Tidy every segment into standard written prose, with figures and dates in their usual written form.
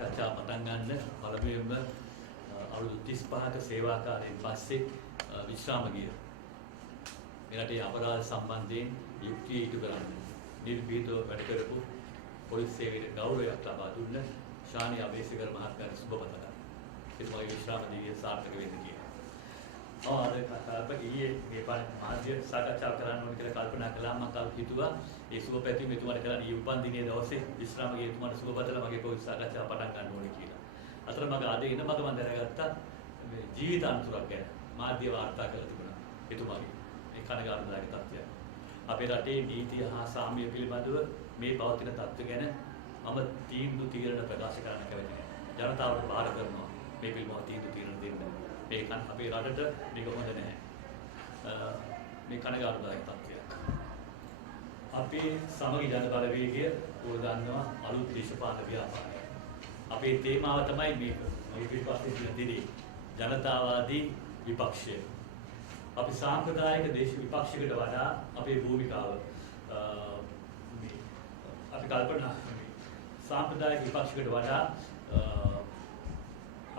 සාකච්ඡා පටන් ගන්න පළමුවෙන්ම අවුරුදු 35ක සේවාකාරයෙන් පස්සේ විශ්‍රාම ගිය මේ රටේ අපරාධ සම්බන්ධයෙන් යුක්තිය ඉටු කරන්න නිර්භීතව වැඩ කරපු පොලිස් සේවයට ගෞරවයක් ලබා දුන්න ශානි අබේසේකර මහත්මයාට සුබ පතනවා. එතුමාගේ විශ්‍රාම දිවිය සාර්ථක වෙන්න කියලා. අද කතාවක ඊයේ මේ මාධ්‍ය සාකච්ඡා කරන්න ඕන කියලා කල්පනා කළා. මම හිතුවා ඒ සුබ පැතුම එතුමාට කරන්න ඊ උපන් දිනේ දවසේ විශ්‍රාම ගිය එතුමාට සුබ පතලා මගේ පොත් සාකච්ඡා පටන් ගන්න ඕනේ කියලා. අතරමඟ අද එන මග මම දැනගත්තා මේ ජීවිත අන්තරක් ගැන මාධ්‍ය වාර්තා කරලා තිබුණා එතුමාගේ. මේ කනගාටුදායක තත්ත්වයක්. අපේ රටේ නීතිය හා සාමය පිළිබඳව මේ පවතින තත්ත්ව ගැන මම තීරණ ප්‍රකාශ කරන්න කැමතියි. ජනතාවට බාර කරනවා මේ පිළිබඳව තීරණ දෙන්න. මේක අපේ රටට මේක හොඳ නැහැ. මේ කනගාටුදායක තත්ත්වයක්. අපේ සමගි ජන බලවේගය ඕක ගන්නවා අලුත් දේශපාලන ව්‍යාපාරය. අපේ තේමාව තමයි මේක. මේ පිටපස්සේ තියෙන දෙදී ජනතාවාදී විපක්ෂය. අපි සාම්ප්‍රදායික දේශ විපක්ෂයකට වඩා අපේ භූමිකාව අපි කල්පනා සාම්ප්‍රදායික විපක්ෂයකට වඩා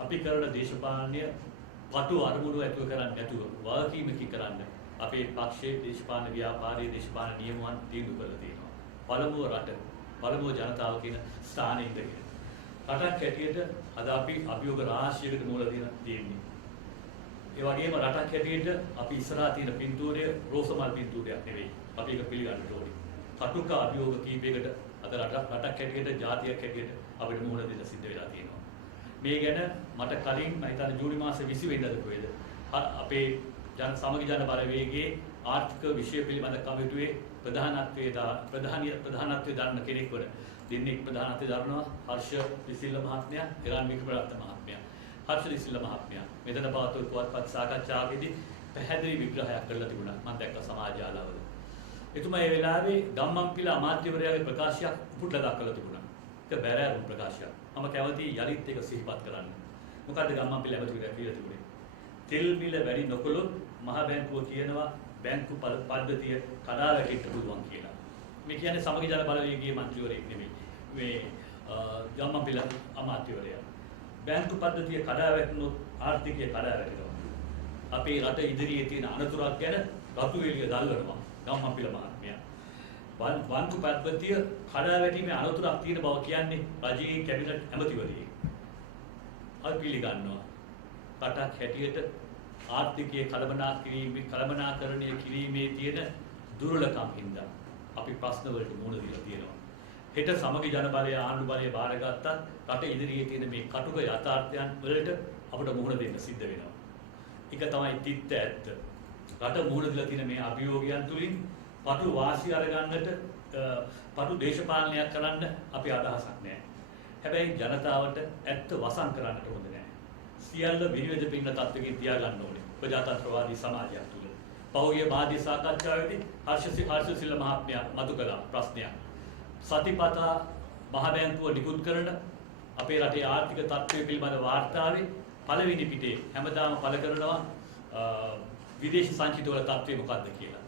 අපි කරන දේශපාලනය පටු අරමුණු ඇතුව කරන්නේ නැතුව වගකීමකින් කරන්න අපේ පක්ෂයේ දේශපාලන ව්‍යාපාරයේ දේශපාලන නියමයන් තීන්දුව කරලා තියෙනවා. පළමුව රට, පළමුව ජනතාව කියන ස්ථානයේ ඉඳගෙන. රටක් හැටියට අද අපි අභියෝග රාශියකට මූල දෙන්නේ. ඒ වගේම රටක් හැටියට අපි ඉස්සරහා තියෙන පින්තූරය රෝසමල් පින්තූරයක් නෙවෙයි. අපි ඒක පිළිගන්න ඕනේ. කටුක අභියෝග කීපයකට අද රටක් හැටියට ජාතියක් හැටියට අපිට මුහුණ දෙන්න සිද්ධ වෙලා තියෙනවා. මේ ගැන මට කලින් මම හිතන්නේ ජූනි මාසේ 20 වෙනිදාද කොහෙද අපේ සමගි ජන බලවේගයේ ආර්ථික විෂය පිළිබඳ කමිටුවේ ප්‍රධානත්වයේ දරන කෙනෙක් වන දෙන්නෙක් ප්‍රධානත්වයේ දරනවා හර්ෂ විසිල්ල මහත්මයා, ඉරාන් වික්‍රමරත්න මහත්මයා. හර්ෂ විසිල්ල මහත්මයා මෙතන පවත්වපු පුවත්පත් සාකච්ඡාවකදී පැහැදිලි විග්‍රහයක් කරලා තිබුණා. මම දැක්ක සමාජ ආලාවල. එතුමා ඒ වෙලාවේ ගම්මන්පිල අමාත්‍යවරයාගේ ප්‍රකාශයක් උපුටලා දක්වලා තිබුණා. ඒක බැරෑරුම් ප්‍රකාශයක්. මම කැමතියි යලිත් ඒක සිහිපත් කරන්න. මොකද්ද ගම්මන්පිල ඇමතිවරයා කියලා තිබුණේ? තෙල් මිල වැඩි නොකළොත් මහ බැංකුව කියනවා බැංකු පද්ධතිය කඩා වැටෙන්න පුළුවන් කියලා. මේ කියන්නේ සමගි ජන බලවේගයේ මන්ත්‍රීවරයෙක් නෙමෙයි. මේ ගම්මන්පිල අමාත්‍යවරයා. බැංකු පද්ධතිය කඩා වැටුණොත් ආර්ථිකය කඩා වැටෙනවා. අපේ රට ඉදිරියේ තියෙන අනතුරක් ගැන රතු එළිය දල්වනවා ගම්මන්පිල මහත්මයා. බැංකු පද්ධතිය කඩා වැටීමේ අනතුරක් තියෙන බව කියන්නේ රජයේ කැබිනට් ඇමතිවරයෙක්. අපි පිළිගන්නවා. රටක් හැටියට ආර්ථිකයේ කළමනාකරණය කිරීමේ තියෙන දුර්වලකම් හින්දා අපි ප්‍රශ්න වලට මුහුණ දීලා තියෙනවා. හෙට සමගි ජන බලය ආණ්ඩු බලය බාරගත්තත් රට ඉදිරියේ තියෙන මේ කටුක යථාර්ථයන් වලට අපිට මුහුණ දෙන්න සිද්ධ වෙනවා. ඒක තමයි තිත්ත ඇත්ත. රට මුහුණ දීලා තියෙන මේ අභියෝගයන් තුලින් පටු වාසි අරගන්නට පටු දේශපාලනයක් කරන්න අපි අදහසක් නැහැ. හැබැයි ජනතාවට ඇත්ත වසන් කරන්නට හොඳ නැහැ. සියල්ල විනිවිද පින්න තත්ත්වකින් තියාගන්න ඕනේ ප්‍රජාතන්ත්‍රවාදී සමාජයක් තුළ. පහුගිය මාධ්‍ය සාකච්ඡාවේදී හර්ෂ සිල්ල මහත්මයා මතු කළ ප්‍රශ්නයක්. සතිපතා මහ බැංකුව නිකුත් කරන අපේ රටේ ආර්ථික තත්ත්වය පිළිබඳ වාර්තාවේ පළවෙනි පිටේ හැමදාම පළ කරනවා විදේශ සංචිතවල තත්ත්වය මොකක්ද කියලා.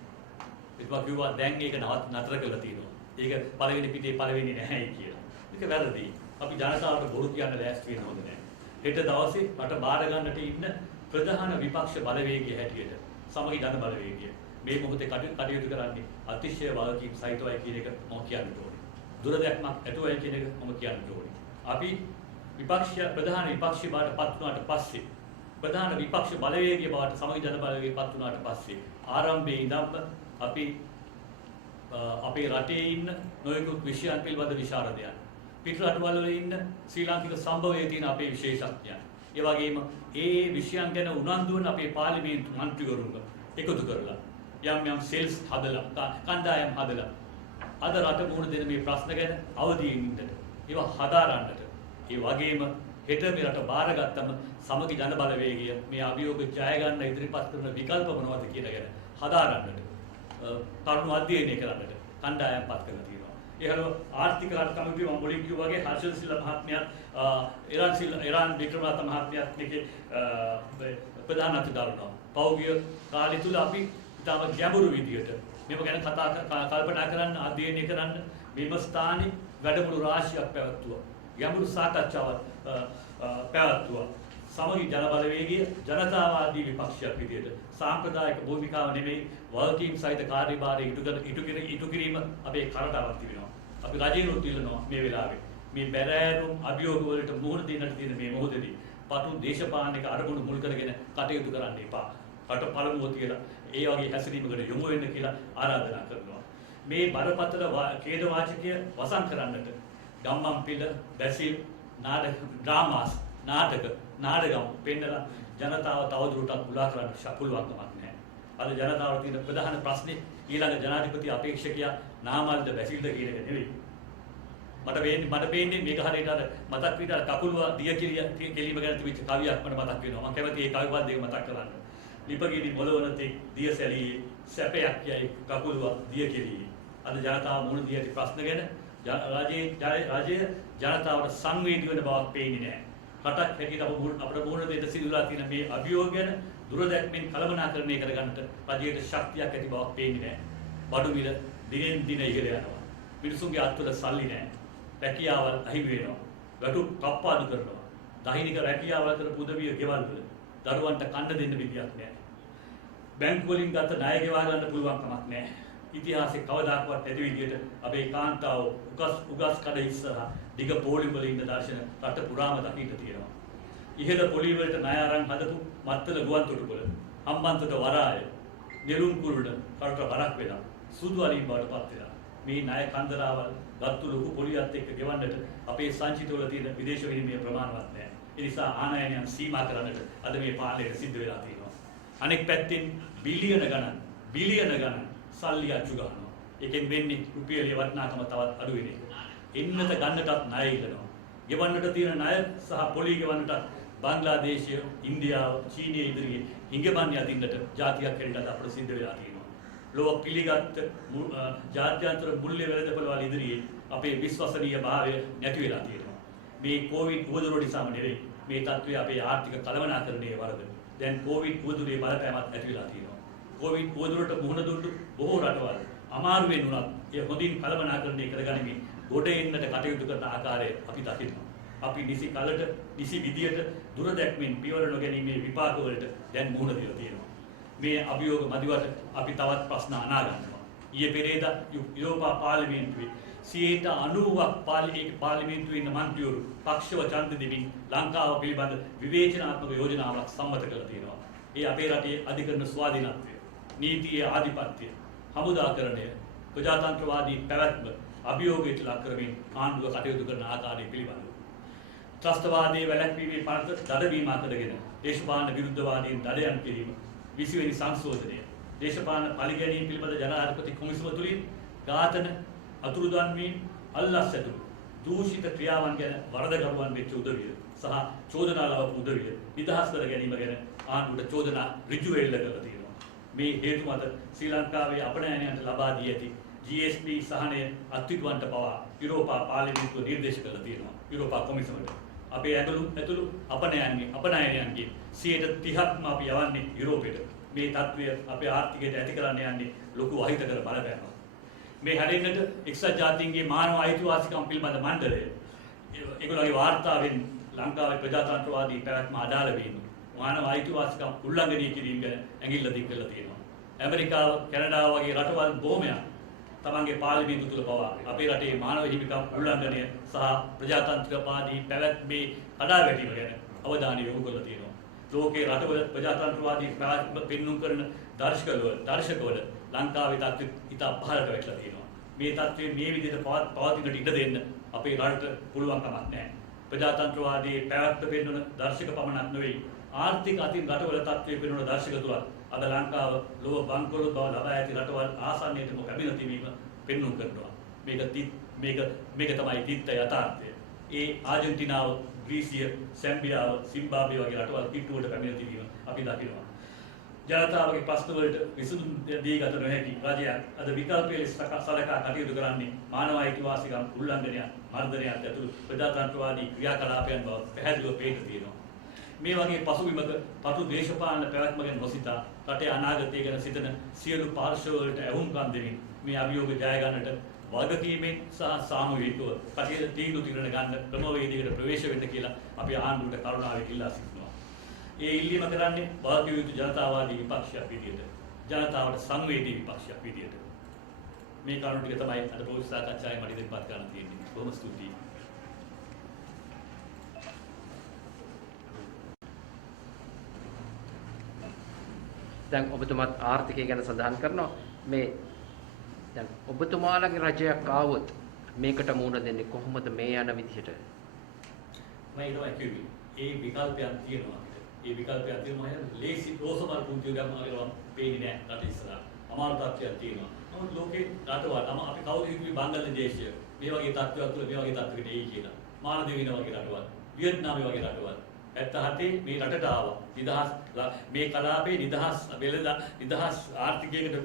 ඒකම කිව්වා දැන් ඒක නතර කරලා තියෙනවා. ඒක පළවෙනි පිටේ පළවෙනි නැහැයි කියලා. ඒක වැරදි. අපි ජනතාවට බොරු කියන්න ලෑස්ති වෙන්න හොඳ නැහැ. හෙට දවසේ රට බාර ගන්නට ඉන්න ප්‍රධාන විපක්ෂ බලවේගය හැටියට සමගි ජන බලවේගය මේ මොහොතේ කටයුතු කරන්නේ අතිශය වගකීම් සහිතවයි කියන එක මම කියන්න ඕනේ. දුරදැක්මක් ඇතුවයි කියන එක මම කියන්න ඕනේ. අපි ප්‍රධාන විපක්ෂ බවට පත් වුණාට පස්සේ ප්‍රධාන විපක්ෂ බලවේගය බවට සමගි ජන බලවේගය පත් වුණාට පස්සේ ආරම්භයේ ඉඳන්ම අපි අපේ රටේ ඉන්න නොයෙකුත් විෂයන් පිළිබඳ විශාරදයන් පිට රටවල ඉන්න ශ්‍රී ලාංකික සම්භවයේ තියෙන අපේ විශේෂඥයන්. ඒ වගේම ඒ විෂයන් ගැන උනන්දු වන අපේ පාර්ලිමේන්තු මන්ත්‍රීවරුන් එකතු කරලා යම් සෙල්ස් හදලා කණ්ඩායම් හදලා අද රට මුහුණ දෙන මේ ප්‍රශ්න ගැන අවදීන් ඉන්නට ඒවා හදාරන්නට ඒ වගේම හෙට මේ රට බාරගත්තම සමගි ජන බලවේගය මේ අභියෝග ජය ගන්න ඉදිරිපත් කරන විකල්ප මොනවද කියන ගැන හදාරන්නට කරුණු අධ්‍යයනය කරන්නට කණ්ඩායම් පත් කරලා තියෙනවා. එහෙනම් ආර්ථික රට කමිටුව මම මුලින් කිව්වා වගේ හර්ෂ සිල්ල මහත්මයා ඉරාන් වික්‍රමරත්න මහත්මයාත් මේකේ ප්‍රධානත්වය දරනවා. පෞද්ගලික කාලය තුල අපි ඉතාම ගැඹුරු විදියට මේක ගැන කල්පනා කරන්න අධ්‍යයනය කරන්න මෙම ස්ථානයේ වැඩමුළු රාශියක් පැවැත්වුවා. ගැඹුරු සාකච්ඡාවක් පැවැත්වුවා. සමගි ජන බලවේගය ජනතාවාදී විපක්ෂයක් විදියට සාම්ප්‍රදායික භූමිකාව නෙමෙයි වගකීම් සහිත කාර්යභාරය ඉටු කිරීම අපේ කරට අවශ්‍ය වෙනවා. අපි රජේනොත් ඉල්ලනවා මේ වෙලාවේ මේ බැරෑරුම් අභියෝග වලට මුහුණ දෙන්නට තියෙන මේ මොහොතේදී පටු දේශපාලනික අරමුණු මුල් කරගෙන කටයුතු කරන්න එපා. රට පළමුව තියලා ඒ වගේ හැසිරීමකට යොමු වෙන්න කියලා ආරාධනා කරනවා. මේ බරපතල ඛේදවාචකය වසන් කරන්නට ගම්මන්පිල බැසිල් ඩ්‍රාමාස් නාටකම් පෙන්නලා ජනතාව තවදුරටත් මුලා කරන්න පුළුවන්කමක් නැහැ. අද ජනතාවට තියෙන ප්‍රධාන ප්‍රශ්නේ ඊළඟ ජනාධිපති අපේක්ෂකයා නාමල්ද බැසිල්ද කියන එක නෙවෙයි. මට පේන්නේ මේක හරියට අර මතක් විතර කකුලුව දිය කෙලීම ගැන තිබිච්ච කවියක් මට මතක් වෙනවා. මම කැමති ඒ කවි පද දෙක මතක් කරන්න. ලිපගිරි මොළවන තෙක් දිය සැලී සැපයක් යයි කකුලුව දිය කෙලී. අද ජනතාව මුහුණ දී ඇති ප්‍රශ්න ගැන රජය ජනතාවට සංවේදී වෙන බවක් පේන්නේ නැහැ. රටක් හැටියට අපිට මුහුණ දෙන්න සිදුලා තියෙන මේ අභියෝග ගැන දුරදැක්මෙන් කළමනාකරණය කරගන්නට රජයට ශක්තියක් ඇති බවක් පේන්නේ නැහැ. බඩු මිල දිනෙන් දින ඉහළ යනවා. මිනිසුන්ගේ අත්වල සල්ලි නැහැ. රැකියාවල් අහිමි වෙනවා. වැටුප් කප්පාදු කරනවා. දෛනික රැකියාවල් කරපු උදවිය ගෙවල් වල දරුවන්ට කන්න දෙන්න විදියක් නැහැ. බැංකු වලින් ගත්ත ණය ගෙවා ගන්න පුළුවන් කමක් නැහැ. ඉතිහාසයේ කවදාකවත් නැති විදියට අපේ කාන්තාව උගස් කඩ ඉස්සරහා දිග පොළි වල ඉන්න දර්ශන රට පුරාම දකින්න තියෙනවා. ඉහළ පොළි වලට ණය අරන් හදපු මත්තල ගුවන් තොටුපළ හම්බන්තොට වරාය නෙළුම් කුරුඩ රට බරක් වෙලා සුදු අලින් බවට පත් වෙලා මේ ණය කන්දරාවල් ගත්තු ලොකු පොලියත් එක්ක ගෙවන්නට අපේ සංචිතවල තියෙන විදේශ විනිමය ප්‍රමාණවත් නැහැ. ඒ නිසා ආනයනයන් සීමා කරන්නට අද මේ පාලනයට සිද්ධ වෙලා තියෙනවා. අනෙක් පැත්තෙන් බිලියන ගණන් සල්ලි අච්චු ගන්නවා. ඒකෙන් වෙන්නේ රුපියලේ වටිනාකම තවත් අඩු වෙන එක. එන්නත ගන්නටත් ණය ඉල්ලනවා. ගෙවන්නට තියෙන ණය සහ පොලි ගෙවන්නට බංග්ලාදේශය, ඉන්දියාව, චීනය ඉදිරියේ හිඟබන් යදින්නට ජාතියක් හැටියට අපිට සිද්ධ වෙලා තියෙනවා. ලෝක පිළිගත් ජාත්‍යන්තර මුල්‍ය වෙළඳපොළ වල ඉදිරියේ අපේ විශ්වසනීය භාවය නැති වෙලා තියෙනවා. මේ කොවිඩ් උවදුර නිසාම නෙවෙයි මේ තත්ත්වය අපේ ආර්ථික කළමනාකරණයේ වරද. දැන් කොවිඩ් උවදුරේ බලපෑමක් ඇති වෙලා තියෙනවා. කොවිඩ් උවදුරට මුහුණ දුන්නු බොහෝ රටවල් අමාරුවෙන් වුණත් ඒ හොඳින් කළමනාකරණය කරගනිමින් ගොඩ එන්නට කටයුතු කරන ආකාරය අපි දකිනවා. අපි නිසි කලට නිසි විදියට දුර දැක්මින් පියවර නොගැනීමේ විපාක වලට දැන් මුහුණ දීලා තියෙනවා. මේ අභියෝග මදිවට අපි තවත් ප්‍රශ්න අනා ගන්නවා. ඊයේ පෙරේදා යුරෝපා පාර්ලිමේන්තුවේ 90ක් පාර්ලිමේන්තුවේ ඉන්න මන්ත්‍රීවරු පක්ෂව ඡන්ද දෙමින් ලංකාව පිළිබඳ විවේචනාත්මක යෝජනාවක් සම්මත කරලා තියෙනවා. ඒ අපේ රටේ අධිකරණ ස්වාධීනත්වය, නීතියේ ආධිපත්‍ය, හමුදාකරණය, ප්‍රජාතන්ත්‍රවාදී පැවැත්ම අභියෝගයට ලක් කරමින් ආණ්ඩුව කටයුතු කරන ආකාරය පිළිබඳව ත්‍රස්තවාදයේ වැළැක්වීමේ පනත දඩවීම අතරගෙන දේශපාලන විරුද්ධවාදීන් දඩයන් කිරීම 20 වෙනි සංශෝධනය දේශපාලන පරිගැනීම් පිළිබඳ ජනාධිපති කොමිසම තුලින් ඝාතන අතුරුදන් වීම අල්ලස් ඇතුළු දූෂිත ක්‍රියාවන් ගැන වරදකරුවන් වෙච්ච උදවිය සහ චෝදනා ලබපු උදවිය නිදහස් කර ගැනීම ගැන ආණ්ඩුවට චෝදනා ඍජුව එල්ල කරලා තියෙනවා. මේ හේතු මත ශ්‍රී ලංකාවේ අපනයනයන්ට ලබා දී ඇති GSP සහනය අත්විඳවන්නට පවා යුරෝපා පාර්ලිමේන්තුව නිර්දේශ කරලා තියෙනවා. යුරෝපා කොමිසමට අපේ ඇතුළු අපනයන්ගේ 30%ක්ම අපි යවන්නේ යුරෝපයට. මේ තත්ත්වය අපේ ආර්ථිකයට ඇති කරන්න යන්නේ ලොකු අහිතකර බලපෑමක්. මේ හැරෙන්නට එක්සත් ජාතීන්ගේ මානව අයිතිවාසිකම් පිළිබඳ මණ්ඩලය ඒගොල්ලෝගේ වාර්තාවෙන් ලංකාවේ ප්‍රජාතන්ත්‍රවාදී පැවැත්ම අඩාල වීම මානව අයිතිවාසිකම් උල්ලංඝනය කිරීම ගැන ඇඟිල්ල දික් කරලා තියෙනවා. ඇමරිකාව, කැනඩාව වගේ රටවල් බොහොමයක් තමන්ගේ පාර්ලිමේන්තු තුල පවා අපේ රටේ මානව හිමිකම් උල්ලංඝනය සහ ප්‍රජාතන්ත්‍රවාදී පැවැත්මේ කඩාවැටීම ගැන අවධානය යොමු කරලා තියෙනවා. ලෝකේ රටවල ප්‍රජාතන්ත්‍රවාදී පැවැත්ම පෙන්වුම් කරන දර්ශකවල ලංකාවේ තත්ත්වය ඉතා පහළට වැටලා තියෙනවා. මේ තත්ත්වය මේ විදිහට පවතිනට ඉඩ දෙන්න අපේ රටට පුළුවන් කමක් නැහැ. ප්‍රජාතන්ත්‍රවාදී පැවැත්ම පෙන්වන දර්ශක පමණක් නෙවෙයි ආර්ථික අතින් රටවල තත්ත්වය පෙන්වන දර්ශක තුලත් අද ලංකාව ලෝක බංකොලොත් බව ලබා ඇති රටවල් ආසන්නයටම පැමිණ තිබීම පෙන්වුම් කරනවා. මේක තමයි තිත්ත යථාර්ථය. ඒ ආජන්ටිනාව, ග්‍රීසිය, සැම්බියාව, සිම්බාබ්වේ වගේ රටවල් පිටුවට පැමිණ තිබීම අපි දකිනවා. ජනතාවගේ ප්‍රශ්න වලට විසඳුම් දී ගත නොහැකි රජයක් අද විකල්පයේ සලකා කටයුතු කරන්නේ මානව අයිතිවාසිකම් උල්ලංඝනය, මර්ධනයක් ඇතුළු ප්‍රජාතන්ත්‍රවාදී ක්‍රියාකලාපයන් බව පැහැදිලිව පේන්න තියෙනවා. මේ වගේ පසුබිමක පටු දේශපාලන පැවැත්ම ගැන නොසිතා රටේ අනාගතය ගැන සිතන සියලු පාර්ශ්ව වලට ඇහුම්කන් දෙමින් මේ අභියෝග ජය ගන්නට වගකීමෙන් සහ සාමූහිකව කටයුතු තීරණ ගන්න ක්‍රමවේදයකට ප්‍රවේශ වෙන්න කියලා අපි ආණ්ඩුවට කරුණාවෙන් ඉල්ලා සිටිනවා. ඒ ඉල්ලීම කරන්නේ වාකිය යුතු ජනතාවාදී විපක්ෂයක් විදියට, ජනතාවට සංවේදී විපක්ෂයක් විදියට. මේ කරුණු ටික තමයි අද පොලිස් සාකච්ඡාවේ මට ඉදිරිපත් කරන්න තියෙන්නේ. බොහොම ස්තුතියි. දැන් ඔබතුමාත් ආර්ථිකය ගැන සඳහන් කරනවා. මේ දැන් ඔබතුමාලගේ රජයක් ආවොත් මේකට මුහුණ දෙන්නේ කොහොමද මේ යන විදිහට? මම ඒකයි කිව්වේ. ඒ විකල්පයන් තියෙනවා. ඒ විකල්පයන් තියෙනවා මම ලේසි රෝසමල් පුංචියක් මාගේම පේන්නේ නැහැ රට ඉස්සරහා. අමාරු තත්ත්වයක් තියෙනවා. නමුත් ලෝකේ රටවල් අපි කවුද හිතුවේ බංගලාදේශය මේ වගේ තත්ත්වයක් තුළ මේ වගේ තත්ත්වයකට එයි කියලා. මාලදීව වගේ රටවල්, වියට්නාම වගේ රටවල් 77 මේ රටට ආවා. නිදහස් මේ කලාපේ නිදහස් වෙලඳ නිදහස් ආර්ථිකයකට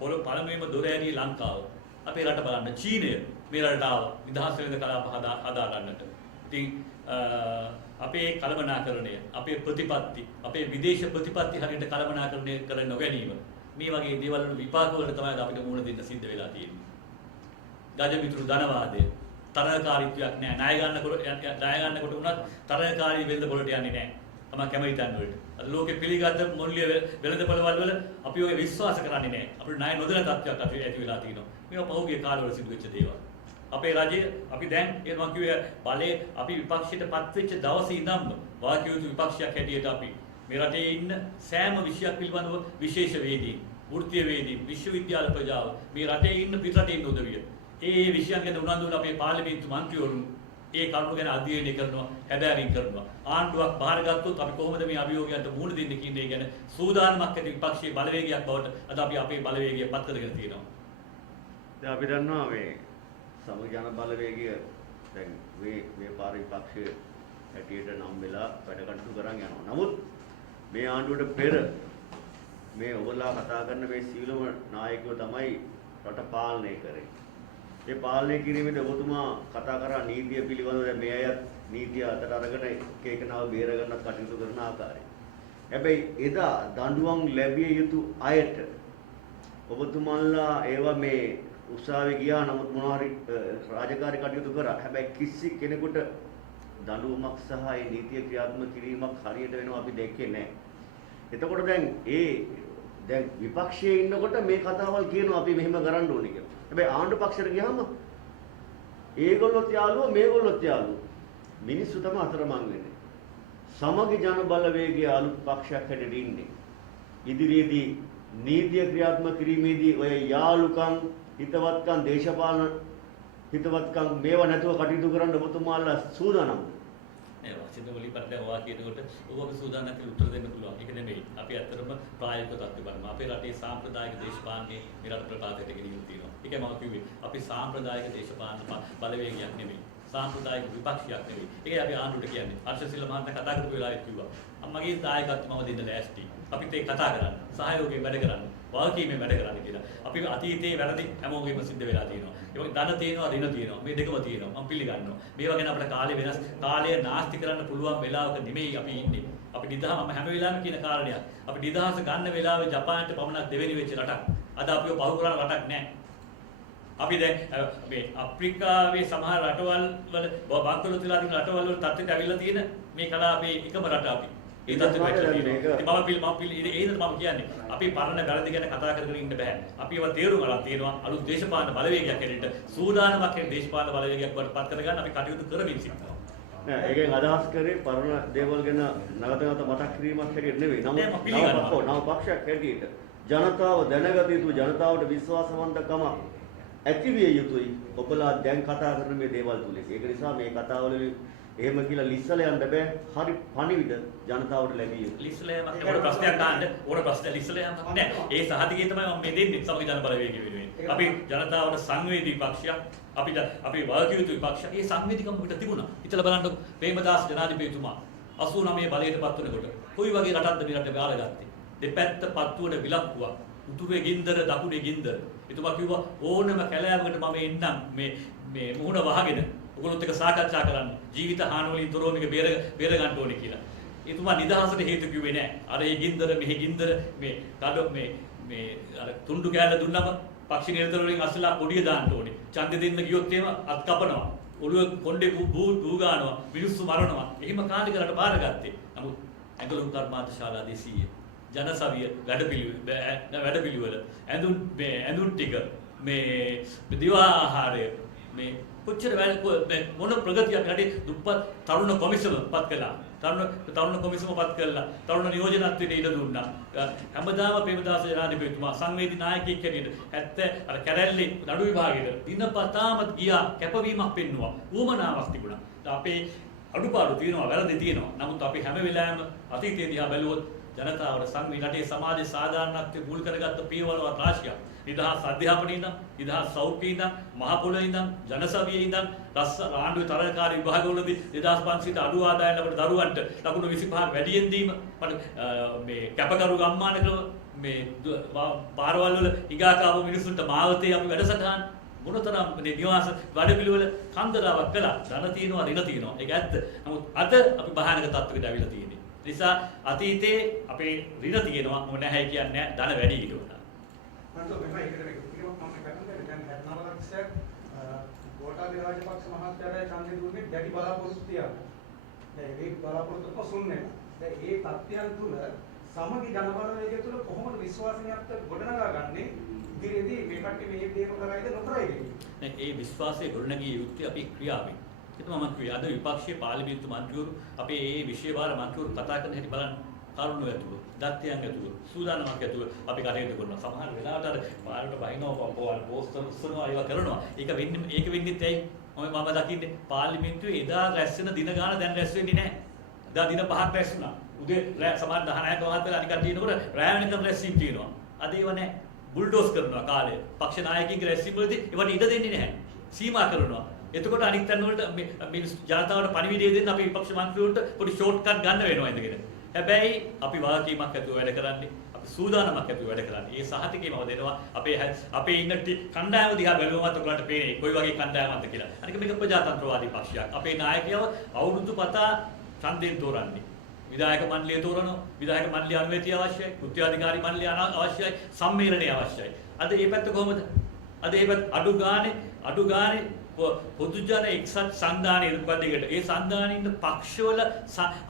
පළමුවෙන්ම දොර ඇරිය ලංකාව. අපේ රට බලන්න චීනය මේ රටට ආවා. නිදහස් වෙලඳ කලාප හදා ගන්නට. ඉතින් අපේ කළමනාකරණය, අපේ ප්‍රතිපත්ති, අපේ විදේශ ප්‍රතිපත්ති හරියට කළමනාකරණය කර නොගැනීම මේ වගේ දේවල් වල විපාක වලට තමයි අපිට මුහුණ දෙන්න සිද්ධ වෙලා තියෙන්නේ. ගජමිතුරු ධනවාදය තරගකාරීත්වයක් නැහැ. ණය ගන්නකොට උනත් තරගකාරී වෙළඳ පොළට යන්නේ නැහැ. තමයි කැමති තැන් වලට. අද ලෝකෙ පිළිගත් මූල්‍ය වෙළඳ පොළවල් වල අපි ඔය විශ්වාස කරන්නේ නැහැ. අපිට ණය නොදෙන තත්ත්වයක් ඇති වෙලා තියෙනවා. මේවා පහුගිය කාලවල සිදු වෙච්ච දේවල්. අපේ රජය අපි දැන් ඒ මම කිව්වේ බලේ අපි විපක්ෂයට පත් වෙච්ච දවසේ ඉඳන්ම වාකිය යුතු විපක්ෂයක් හැටියට අපි මේ රටේ ඉන්න සෑම විෂයක් පිළිබඳව විශේෂ වේදීන්, වෘත්තීය වේදීන්, විශ්වවිද්‍යාල ප්‍රජාව මේ රටේ ඉන්න පිටරටේ ඉන්න උදවිය ඒ විෂයන් ගැන උනන්දු වෙන අපේ පාර්ලිමේන්තු මන්ත්‍රීවරුන් ඒ කරුණු ගැන අධ්‍යයනය කරනවා, හැදෑරීම් කරනවා. ආණ්ඩුවක් බාරගත්තොත් අපි කොහොමද මේ අභියෝගයන්ට මුහුණ දෙන්නේ කියන එක ගැන සූදානමක් ඇති විපක්ෂයේ බලවේගයක් බවට අද අපි අපේ බලවේගය පත් කරගෙන තියෙනවා. දැන් අපි දන්නවා මේ සමග ජන බලවේගය දැන් මේ පාර විපක්ෂයේ හැටියට නම් වෙලා වැඩ කටයුතු කරන් යනවා. නමුත් මේ ආණ්ඩුවට පෙර මේ ඔබලා කතා කරන මේ සීලම නායකයෝ තමයි රට පාලනය කරේ. මේ පාලනය කිරීමේදී ඔබතුමා කතා කරා නීතිය පිළිබඳව දැන් මේ අය නීතිය අතට අරගෙන එක නව බේර ගන්නත් කටයුතු කරන ආකාරය. හැබැයි එදා දඬුවම් ලැබිය යුතු අයට ඔබතුමාලා ඒවා මේ උසාවියේ ගියා නමුත් මොනවා හරි රාජකාරී කටයුතු කරා. හැබැයි කිසි කෙනෙකුට දඬුවමක් සහ ඒ නීතිය ක්‍රියාත්මක කිරීමක් හරියට වෙනවා අපි දැක්කේ නැහැ. එතකොට දැන් විපක්ෂයේ ඉන්නකොට මේ කතාවල් කියනවා අපි මෙහෙම කරන්න ඕනේ කියලා. හැබැයි ආණ්ඩු පක්ෂයට ගියාම ඒගොල්ලොත් යාළුවෝ මේගොල්ලොත් යාළුවෝ. මිනිස්සු තමයි අතරමං වෙන්නේ. සමගි ජන බලවේගයේ අලුත් පක්ෂයක් හැටියට ඉන්නේ. ඉදිරියේදී නීතිය ක්‍රියාත්මක කිරීමේදී ඔය යාළුකම්, හිතවත්කම්, දේශපාලන හිතවත්කම් මේවා නැතුව කටයුතු කරන්න ඔබතුමාලා සූදානම්ද? ඒ වචන වලින් පරිදි ඔයා කියනකොට ඔබ සූදානම් නැති උත්තර දෙන්න පුළුවන්. ඒක නෙමෙයි. අපි ඇත්තටම ප්‍රායෝගික තත්ත්ව බලමු. අපේ රටේ සාම්ප්‍රදායික දේශපාලනේ මේ රට ප්‍රකාශයට ගෙනියන්න තියෙනවා. ඒකයි මම කිව්වේ. අපි සාම්ප්‍රදායික දේශපාලන බලවේගයක් නෙමෙයි. සාම්ප්‍රදායික විපක්ෂයක් නෙමෙයි. ඒකයි අපි ආණ්ඩුවට කියන්නේ. හර්ෂසිල්ල මහත්මයා කතා කරපු වෙලාවෙත් කිව්වා. මගේ දායකත්වය මම දෙන්න ලෑස්ති. අපිත් ඒක කතා කරන්න. සහයෝගයෙන් වැඩ කරන්න. වාකියීමෙන් වැඩ කරන්න කියලා. අපි අතීතයේ වැරදි හැමෝගෙම සිද්ධ වෙලා තියෙනවා. ඒ වගේ ධන තියෙනවා, ඍණ තියෙනවා. මේ දෙකම තියෙනවා. මම පිළිගන්නවා. මේවා ගැන අපිට කාලේ වෙනස් කාලය නාස්ති කරන්න පුළුවන් වෙලාවක නෙමෙයි අපි ඉන්නේ. අපි නිදහස මම හැම වෙලාවෙම කියන කාරණයක්. අපි නිදහස ගන්න වෙලාවේ ජපානයට පමණක් දෙවෙනි වෙච්ච රටක්. අද අපිව පහු කරන රටක් නැහැ. අපි දැන් මේ අප්‍රිකාවේ සමහර රටවල් වල බංකොලොත් වෙලා තියෙන රටවල් වල තත්ත්වයට ඇවිල්ලා තියෙන මේ කලාපේ එකම රට අපි. ඒ තත්ත්වෙට වැටලා තියෙනවා. ඉතින් මම කියන්නේ අපි පරණ වැරදි ගැන කතා කරගෙන ඉන්න බෑ. අපි ඒවා තේරුම් ගන්න තියෙනවා. අලුත් දේශපාලන බලවේගයක් හැටියට සූදානමක් හැටියට දේශපාලන බලවේගයක් වලට පත් කරගන්න අපි කටයුතු කරමින් සිටිනවා. නෑ ඒකෙන් අදහස් කරේ පරණ දේවල් ගැන නැවත මතක් කිරීමක් හැටියට නෙවෙයි. නව පක්ෂයක් හැටියට ජනතාව දැනගත යුතු ජනතාවට විශ්වාසවන්තකම ඇතිවිය යුතුයි. ඔබලා දැන් කතා කරන මේ දේවල් තුල. ඒක නිසා මේ කතාවල එහෙම කියලා ලිස්සල යන්න බෑ. හරි පණිවිඩ ජනතාවට ලැබිය යුතුයි. ලිස්සල යන්න ඕන ප්‍රශ්නයක් ගන්න ඕන ප්‍රශ්න ලිස්සල යන්න නෑ. ඒ සහතිකය තමයි මම මේ දෙන්නේ සමගි ජන බලවේගය වෙනුවෙන්. අපි ජනතාවට සංවේදී පක්ෂයක් අපි වාකිය යුතු විපක්ෂයක්. ඒ සංවේදීකම අපිට තිබුණා. හිතලා බලන්නකො ප්‍රේමදාස ජනාධිපතිතුමා 89 බලයට පත් වෙනකොට කොයි වගේ රටක්ද මේ රට බාරගත්තේ. දෙපැත්ත පත්තුවට විලක්කුවක්. උතුරේ ගින්දර දකුණේ ගින්දර. එතුමා කිව්වා ඕනම කැලෑවකට මම එන්නම් මේ මුහුණ වහගෙන ඔයගොල්ලොත් එක්ක සාකච්ඡා කරන්න. ජීවිත හානි වලින් තොරව මේක බේර ගන්න ඕනේ කියලා. එතුමා නිදහසට හේතු කිව්වේ නෑ. අර ඒ ගින්දර මෙහි ගින්දර මේ අර තුණ්ඩු කෑල්ල දුන්නම පක්ෂ නිරතර වලින් අස්සලා පොඩිය දාන්න ඕනේ. ඡන්දෙ දෙන්න ගියොත් එහෙම අත් කපනවා. ඔළුව කොණ්ඩේ බූ ගන්නවා. මිනිස්සු මරනවා. එහෙම කාලයකට බාරගත්තේ. නමුත් ඇඟලුම් කර්මාන්ත ශාලා 200 ජනසවිය වැඩපිළිවෙල ඇඳුම් ටික මේ දිවා ආහාරය මේ කොච්චර මොන ප්‍රගතියක් රටේ දුප්පත් තරුණ කොමිසම පත් කළා. තරුණ කොමිසම පත් කළා. තරුණ නියෝජනත්වයට ඉඩ දුන්නා. හැමදාම ප්‍රේමදාස ජනාධිපතිතුමා සංවේදී නායකයෙක් හැටියට 70 අර කැරැල්ලේ නඩු විභාගයට දිනපතාම ගියා කැපවීමක් පෙන්නුවා. ඌමනාවක් තිබුණා. අපේ අඩුපාඩු තියෙනවා, වැරදි තියෙනවා. නමුත් අපි හැම වෙලාවෙම අතීතයේ දිහා බැලුවොත් ජනතාවට සංවේදී රටේ සමාජයේ සාධාරණත්වයේ මුල් කරගත්ත පියවරවත් රාශියක්. නිදහස් අධ්‍යාපනයේ ඉඳන්, නිදහස් සෞඛ්‍යයේ ඉඳන්, මහ පොළොවේ ඉඳන්, ජනසවියේ ඉඳන්, ආණ්ඩුවේ තරගකාරී විභාගවලදී 2500ට අඩු ආදායම් ලබන දරුවන්ට ලකුණු 25ක් වැඩියෙන් දීම, මේ කැපකරු ගම්මාන ක්‍රම, මේ බාරවල් වල හිඟාකාපු මිනිසුන්ට මාවතේ අපි වැඩසටහන් මොනතරම් මේ නිවාස වැඩපිළිවෙල කන්දරාවක් කළා. ධන තියෙනවා, ඍණ තියෙනවා. ඒක ඇත්ත. නමුත් අද අපි භයානක තත්ත්වයකට ඇවිල්ලා තියෙන්නේ. නිසා අතීතයේ අපේ ඍණ තියෙනවා නැහැ කියන්නේ ධන වැඩි ඊට වඩා. මම ගෝඨාභය රාජපක්ෂ මහත්තයාට ඡන්දය දුන්නේ දැඩි බලාපොරොත්තු තියන. දැන් මේ බලාපොරොත්තු කොසුන්නේ. දැන් මේ තත්ත්වයන් තුල සමගි ජනබලවේගය තුල කොහොමද විශ්වාසනීයත්ව ගොඩනගා ගන්නේ? ඉදිරියේදී මේ කට්ටිය මේ දේම කරයිද නොකරයිද? දැන් ඒ විශ්වාසය ගොඩනගිය යුත්තේ අපි ක්‍රියාවෙන්. ඒක මම කිව්වේ අද විපක්ෂයේ පාර්ලිමේන්තු මන්ත්‍රීවරු අපේ මේ විශේෂ වාර මන්ත්‍රීවරු කතා කරන හැටි බලන්න කරුණු ඇතුව, දත්යන් ඇතුව, සූදානමක් ඇතුව අපි කටයුතු කරනවා. සමහර වෙලාවට අර පාරට බහිනවා, පෝස්ටර් උස්සනවා, ඒවා කරනවා. ඒක වෙන්නේ ඇයි? මම දකින්නේ පාර්ලිමේන්තුවේ එදා රැස් වෙන දින ගාන දැන් රැස් වෙන්නේ නැහැ. එදා දින 5ක් රැස් වුණා. උදේ සමහර 19ක වහත් වෙලා අනික කට්ටියනකොට රැ වෙනකම් රැස්වීම් තියෙනවා. අද ඒව නැහැ. බුල්ඩෝස් කරනවා කාලය. පක්ෂ නායකයින්ගේ රැස්වීම් වලදී ඒවට ඉඩ දෙන්නේ නැහැ. සීමා කරනවා. එතකොට අනික් තැන් වලට මේ ජනතාවට පණිවිඩය දෙන්න අපි විපක්ෂ මන්ත්‍රීවරුන්ට පොඩි ෂෝට් කට් ගන්න වෙනවා ඉඳගෙන. හැබැයි අපි වාකීමක් ඇතුව වැඩ කරන්නේ. අපි සූදානමක් ඇතුව වැඩ කරන්නේ. ඒ සහතිකේ මම දෙනවා. අපේ ඉන්න කණ්ඩායම දිහා බැලුවමත් ඔයගලන්ට පේන්නේ කොයි වගේ කණ්ඩායමක්ද කියලා. අනික මේක ප්‍රජාතන්ත්‍රවාදී පක්ෂයක්. අපේ නායකයව අවුරුදු පතා ඡන්දයෙන් තෝරන්නේ. විධායක මණ්ඩලය තෝරනවා. විධායක මණ්ඩලය අනුමැතිය අවශ්‍යයි. කෘත්‍යාධිකාරී මණ්ඩලය අවශ්‍යයි. සම්මේලනය අවශ්‍යයි. අද මේ පැත්ත කොහොමද? අද මේ පැත්ත අඩු ගානේ පොදු ජන එක්සත් සංධානයේ උපදිකට ඒ සංධානයේ ඉන්න පක්ෂවල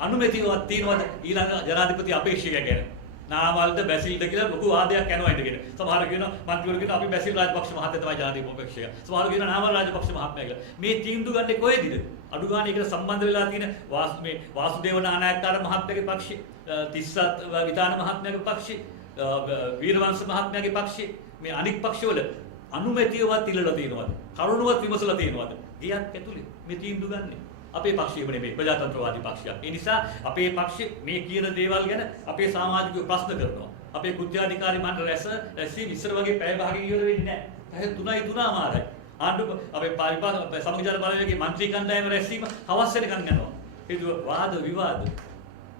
අනුමැතියවත් තියනවාද ඊළඟ ජනාධිපති අපේක්ෂකයා ගැන? නාමල්ද බැසිල්ද කියලා ලොකු වාදයක් යනවා ඉඳගෙන. සමහර කියනවා මන්ත්‍රීවරු කියනවා අපි බැසිල් රාජපක්ෂ මහත්තයා තමයි ජනාධිපති අපේක්ෂකයා. සමහර කියනවා නාමල් රාජපක්ෂ මහත්මයා කියලා. මේ තීන්දුව ගන්නේ කොහෙදද? අඩු ගානේ ඒකට සම්බන්ධ වෙලා තියෙන වාසුදේව නානායක්කාර මහත්මයාගේ පක්ෂේ, තිස්සත් විතාන මහත්මයාගේ පක්ෂේ, වීරවංශ මහත්මයාගේ පක්ෂේ, මේ අනික් පක්ෂවල අනුමැතියවත් ඉල්ලලා තියෙනවද? කරුණුවත් විමසලා තියෙනවද? ගියක් ඇතුලේ මේ තීන්දුව ගන්නෙ. අපේ පක්ෂයම නෙමෙයි ප්‍රජාතන්ත්‍රවාදී පක්ෂයක්. ඒ නිසා අපේ පක්ෂේ මේ කියන දේවල් ගැන අපේ සමාජිකයෝ ප්‍රශ්න කරනවා. අපේ කෘත්‍යාධිකාරී මණ්ඩල රැස්වීම ඉස්සර වගේ පැය භාගයක ඉවර වෙන්නේ නැහැ. පැය 3:03මාරයි. ආණ්ඩුව අපේ සමගි ජන බලවේගයේ මන්ත්‍රී කණ්ඩායම රැස්වීම හවස් වෙනකන් යනවා. හේතුව වාද විවාද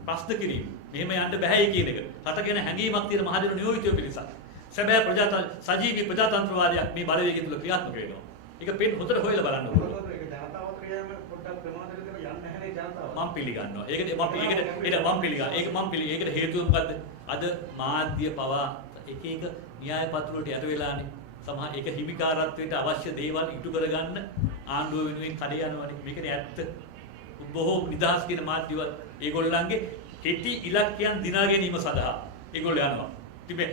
ප්‍රශ්න කිරීම. මෙහෙම යන්න බෑයි කියන එක. රට ගැන හැඟීමක් තියෙන මහජන නියෝජිතයෝ පිරිසක්. සැබෑ සජීවී ප්‍රජාතන්ත්‍රවාදයක් මේ බලවේගය තුළ ක්‍රියාත්මක වෙනවා. ඒක පෙන් හොඳට හොයලා බලන්න ඕනේ. ඒක ජනතාවත් ක්‍රියාවෙන් පොඩ්ඩක් ප්‍රමාදයට යන්නේ නැහැ නේ ජනතාව. මම පිළිගන්නවා. ඒකට හේතුව මොකද්ද? අද මාධ්‍ය පවා එක න්‍යාය පත්‍ර වලට යට වෙලානේ. සමහර ඒක හිමිකාරත්වයට අවශ්‍ය දේවල් ඉටු කරගන්න ආණ්ඩුව වෙනුවෙන් කඩේ යනවානේ. මේකනේ ඇත්ත. බොහෝ නිදහස් කියන මාධ්‍යවල ඒගොල්ලන්ගේ කෙටි ඉලක්කයන් දිනා ගැනීම සඳහා ඒගොල්ලෝ යනවා. ඉතින්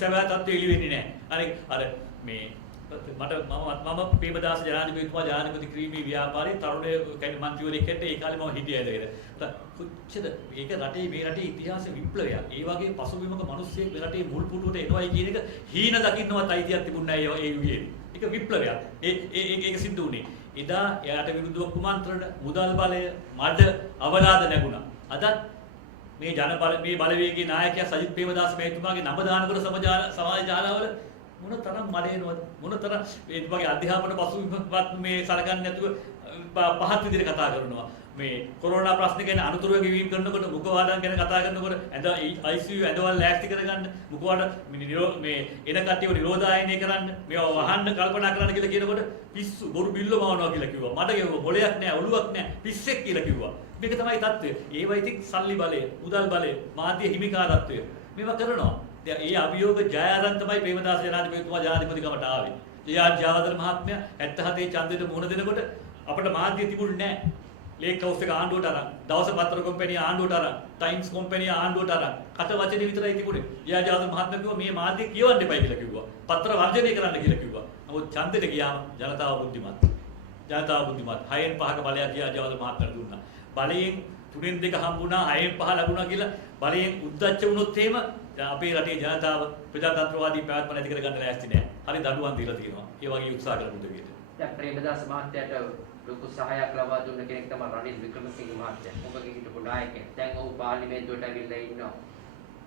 සැබෑ තත්ත්වය එළි වෙන්නේ නැහැ. අර මේ මම ප්‍රේමදාස ජනාධිපතිතුමා ජනාධිපති ක්‍රීමී ව්‍යාපාරී තරුණයේ කියන්නේ මන්ත්‍රීවරයෙක් හැටියට ඒ කාලේ මම හිටියද ඒක. කොච්චර මේක රටේ මේ රටේ ඉතිහාස විප්ලවයක්. ඒ වගේ පසුබිමක මිනිස්සෙක් මේ රටේ මුල් පුටුවට එනවයි කියන එක හීන දකින්නවත් අයිතියක් තිබුණේ නැහැ ඒ යුගයේ. ඒක විප්ලවයක්. ඒක සිද්ධ වුණේ. එදා එයාට විරුද්ධව කුමන්ත්‍රණ මුදල් බලය මඩ අවලාද නැගුණා. අදත් මේ මේ බලවේගයේ නායකයා සජිත් ප්‍රේමදාස මහත්මයාගේ නම දානකොට සමාජ ජාලාවල මොන තරම් මඩේනවද? මොන තරම් ඒ වගේ අධ්‍යාපන පසුබිමවත් මේ සලකන්නේ නැතුව පහත් විදිහට කතා කරනවා. මේ කොරෝනා ප්‍රශ්න ගැන අනුතුරු ගෙවීම් කරනකොට මුඛවාඩම් ගැන කතා කරනකොට ICU ඇඳවල් ලෑස්ති කරගන්න මුඛවාඩ මේ එන කට්ටියව නිරෝධායනය කරන්න මේවා වහන්න කල්පනා කරන්න කියලා කියනකොට පිස්සු බොරු බිල්ල මවනවා කියලා කිව්වා. මට ගෙවුවා මොලයක් නැහැ ඔළුවක් නැහැ පිස්සෙක් කියලා කිව්වා. මේක තමයි தত্ত্বය. ඒවා ඉතින් සල්ලි බලය, මුදල් බලය, මාධ්‍ය හිමිකාරත්වය මේවා කරනවා. දැන් ඒ අභියෝග ජය අරන් තමයි ප්‍රේමදාස ජනාධිපතිතුමා ජනාධිපතිකමට ආවේ. ජයාත් ජයවර්ධන මහත්මයා 77 ඡන්දෙට මුහුණ දෙනකොට අපිට මාධ්‍ය තිබුණේ නැහැ. ලේක් හවුස් එක ආණ්ඩුවට අරන්, දවස පත්‍ර කොම්පැනි ආණ්ඩුවට අරන්, ටයිම්ස් කොම්පැනි ආණ්ඩුවට අරන්, කට වචනේ විතරයි තිබුණේ. ජයවර්ධන මහත්මයා කිව්වා මේ මාධ්‍ය කියවන්න එපයි කියලා කිව්වා. පත්‍ර වර්ජනය කරන්න කියලා කිව්වා. නමුත් ඡන්දෙට ගියාම ජනතාව බුද්ධිමත්. ජනතාව බුද්ධිමත්. 6න් 5ක බලයක් ජයවර්ධන මහත්මයාට දුන්නා. බලයෙන් 3න් 2 හම්බුණා, 6න් 5 ලැබුණා කියලා බලයෙන් උද්දච්ච වුණොත් එහෙම අපේ රටේ ජනතාව ප්‍රජාතන්ත්‍රවාදී පැවැත්ම නැති කරගන්න ලෑස්ති නැහැ. හරි දඬුවම් දීලා තියෙනවා. ඒ වගේ උත්සාහ කරන උදවියට. දැන් ප්‍රේමදාස මහත්තයාට ලොකු සහායක් ලබා දුන්න කෙනෙක් තමයි රනිල් වික්‍රමසිංහ මහත්තයා. ඔබගේ හිටපු නායකයෙක්. දැන් ඔහු පාර්ලිමේන්තුවට ඇවිල්ලා ඉන්නවා.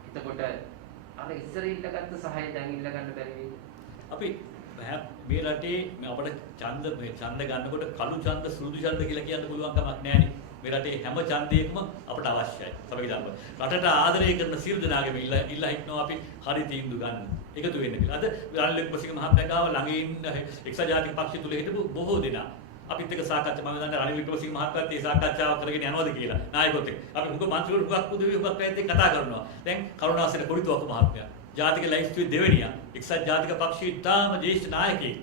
එතකොට අර ඉස්සර ඉල්ලගත්ත සහාය දැන් ඉල්ල ගන්න බැරි වෙයි. අපි මේ රටේ අපිට ඡන්ද ගන්නකොට කළු ඡන්ද සුදු ඡන්ද කියලා කියන්න පුළුවන් කමක් නැහැ. මේ රටේ හැම ඡන්දයකම අපට අවශ්‍යයි. සමගිදාම රටට ආදරය කරන සියලු දෙනාගේම ඉල්ලා හිටනවා අපි හරි තීන්දුව ගන්න. එකතු වෙන්න කියලා. අද රනිල් වික්‍රමසිංහ මහත්මයා ගාව ළඟ ඉන්න එක්සත් ජාතික පක්ෂය තුල හිටපු බොහෝ දෙනා අපිත් එක්ක සාකච්ඡා මම දන්නේ රනිල් වික්‍රමසිංහ මහත්මයාත් ඒ සාකච්ඡාව කරගෙන යනවාද කියලා නායකයොත් එක්ක. අපි හුඟ මන්ත්‍රීවරු හුඟක් උදවිය හුඟක් අයත් එක්ක කතා කරනවා. දැන් කරුණාසේන කොඩිතුවක්ක මහත්මයා ජාතික ලැයිස්තුවේ දෙවෙනියා එක්සත් ජාතික පක්ෂයේ ඉතාම ජ්‍යෙෂ්ඨ නායකයෙක්.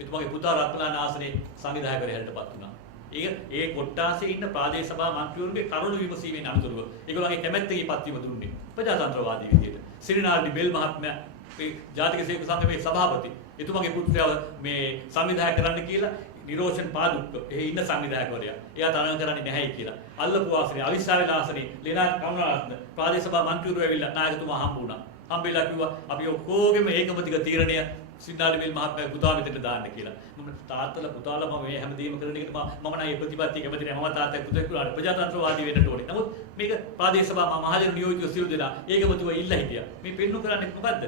එතුමාගේ පුතා රත්නලාල් ආසනේ සංවිධායකවරයාටපත් වුණා. ඒ කොට්ටාසේ ඉන්න ප්‍රාදේශ සභා මන්ත්‍රීවරුන්ගේ කරුණු විමසීමෙන් අනුතරව ඒගොල්ලන්ගේ කැමැත්තකින් පත්වීම දුන්නේ ප්‍රජාතන්ත්‍රවාදී විදියට. සිරිනාල් බෙල් මහත්මයා මේ ජාතික සේවක සංගමේ සභාපති එතුමාගේ පුත්‍රයාව මේ සංවිධායක කරන්න කියලා නිරෝෂන් පාදුක්ක එහි ඉන්න සංවිධායකවරයා. එයා තරඟ කරන්නේ නැහැයි කියලා. අල්ලපු ආසනේ අවිස්සාවේ ආසනේ ලේනාත් කරුණාරත්න ප්‍රාදේශ සභා මන්ත්‍රීවරු ඇවිල්ලා නායකතුමා හම්බුණා. හම්බෙලා කිව්වා අපි ඔක්කොගෙම ඒකමතික තීරණය සින්නාලි බෙල් මහත්මයා පුතා මෙතන දාන්න කියලා. මම තාත්තලා පුතාලා මම මේ හැමදේම කරන එකට මම නම් ඒ ප්‍රතිපත්තිය කැමති නැහැ. මම තාත්තලා පුතේ කියලා ප්‍රජාතන්ත්‍රවාදී වෙන්නට ඕනේ. නමුත් මේක ප්‍රාදේශ සභා මහජන නියෝජිත සියලු දෙනා ඒකමතිව ඉල්ලා හිටියා. මේ පෙන්නු කරන්නේ මොකද්ද?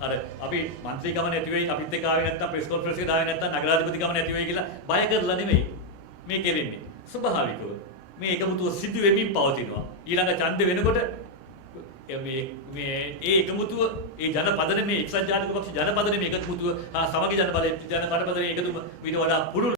අර අපි മന്ത്രിකම නැති වෙයි අපිත් එක්ක ආවේ නැත්තම් ප්‍රෙස් කොන්ෆරන්ස් එකට ආවේ නැත්තම් නගරාධිපතිකම නැති වෙයි කියලා බය කරලා නෙමෙයි මේ කෙරෙන්නේ. ස්වභාවිකව මේ එකමුතුව සිදු වෙමින් පවතිනවා. ඊළඟ ඡන්ද වෙනකොට මේ ඒ එකමුතුව ඒ ජනපදනේ මේ එක්සත් ජාතික පක්ෂ ජනපදනේ මේ එකමුතුව සමගි ජනපදයේ ජනපදනේ එකතුම ඊට වඩා පුළුල්